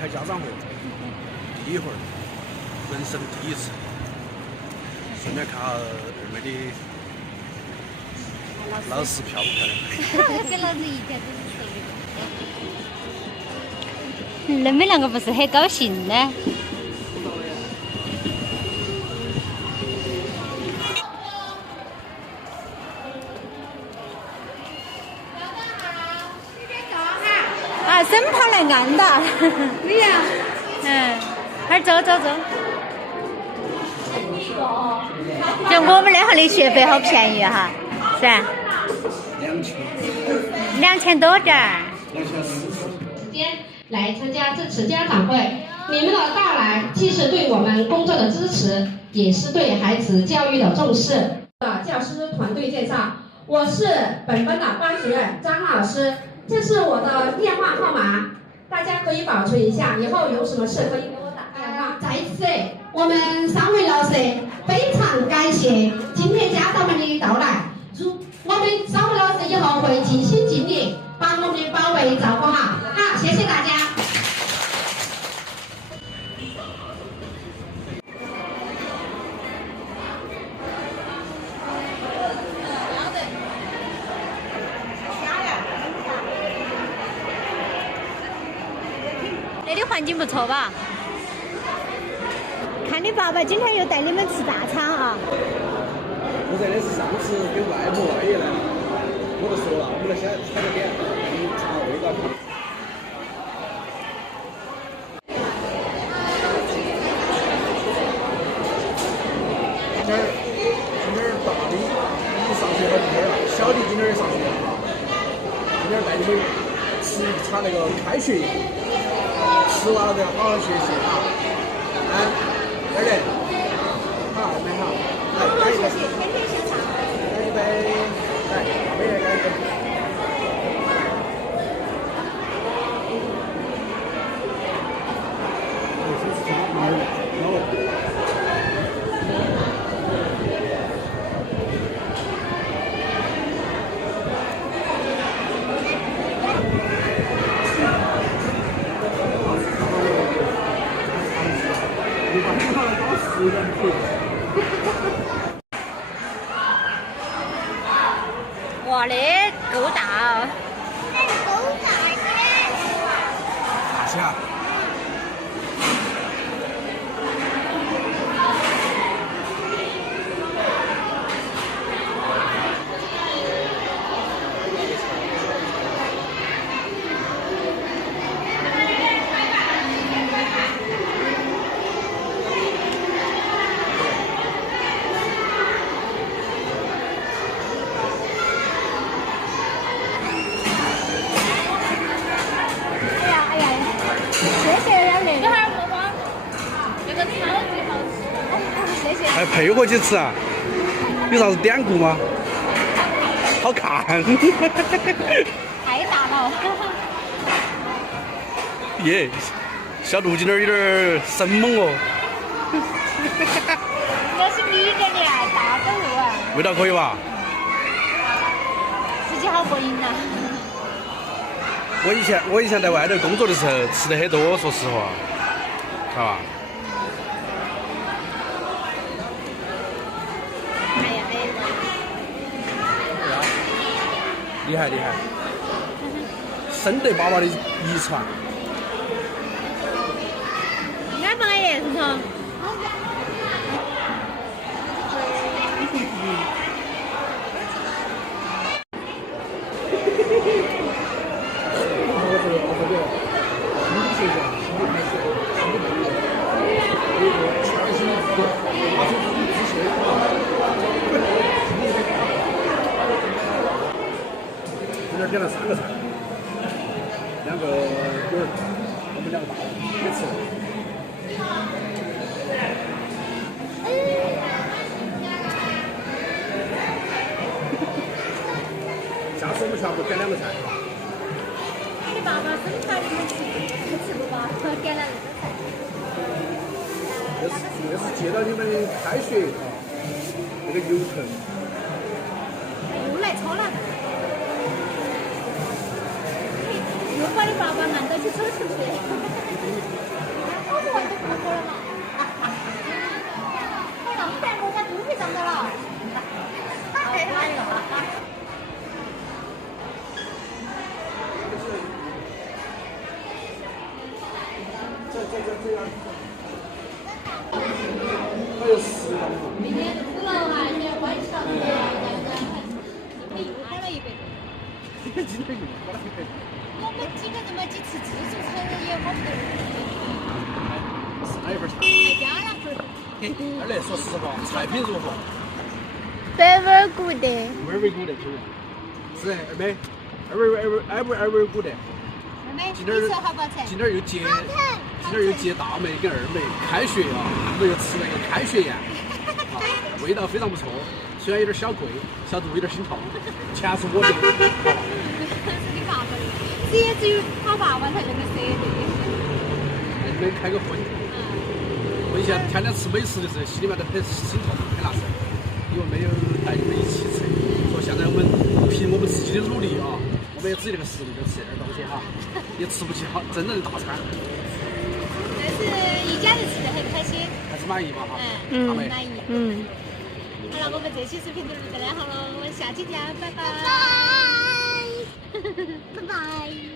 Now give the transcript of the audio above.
开家长会，第一回，人生第一次，顺便看下二妹的老师漂不漂亮？跟老师一天都是谁的？你们两个不是很高兴呢？啊，生怕来按到。对呀。快走走走。就我们那行的学费好便宜哈，是吧？2000多点儿。来参加这次家长会，你们的到来既是对我们工作的支持，也是对孩子教育的重视。教师团队介绍，我是本班的班主任张老师，这是我的电话号码，大家可以保存一下，以后有什么事可以给我打电话。在此，我们3位老师非常感谢今天家长们的到来，我们3位老师以后会尽心尽力把我们的宝贝照顾好。好，谢谢大家。那里环境不错吧？看你爸爸今天又带你们吃大餐啊！不是，那是上次跟外婆外爷来的，我都说了，我们现在踩着点，你尝味道看。今天大的已经上学好几天了，小的今天也上学了啊。今天带你们吃一场那个开学宴，吃完了都要好好学习啊！2人，好，没好，来干一杯，干一杯，来，每人干一杯。哇，那够大哦！大虾。还配合起吃啊？有啥子典故吗？好看。太大了。耶，小杜今天有点生猛哦。要是你给的啊，大个肉啊。味道可以吧？自己好过瘾呐。我以前在外头工作的时候吃的很多，说实话，好吧？厉害厉害，生得爸爸的遗传。俺爸也是从。点了3个菜，2个鱼儿，我们2个大的也吃了。下次我们全部点2个菜。你的爸爸生怕你们吃不饱，点了那个菜。这是接到你们开学啊，那个流程。又来错了。又把你爸爸按到去走是不是？我不会都过过了嘛。我让你带我家肚皮长到了。太厉害了！这样。还有10样。明天5楼啊，你要关上的，又花了100多。今天又花了100多。我们几个这么几次自助餐也花不多。上一份菜。再加2份。二来说实话，菜品如何？Very good。Very good，是二妹，very good。二妹，今天你说好不好吃？今天又接大妹跟二妹开学啊，我们又吃了一个开学宴，味道非常不错，虽然有点小贵，小杜有点心痛，钱是我的，是你爸爸的，只有他爸爸才能够舍得。你们开个荤下天天吃美食的时候，心里面都很心痛，很难受，因为没有带你们一起吃。说现在我们凭我们自己的努力啊，我们有自己那个实力就吃点东西哈，也吃不起好真正的大餐。但是一家人吃的很开心，还是满意嘛哈？很满意。好了，我们这期视频就录到这好了，我们下期见，拜拜。拜拜。拜拜。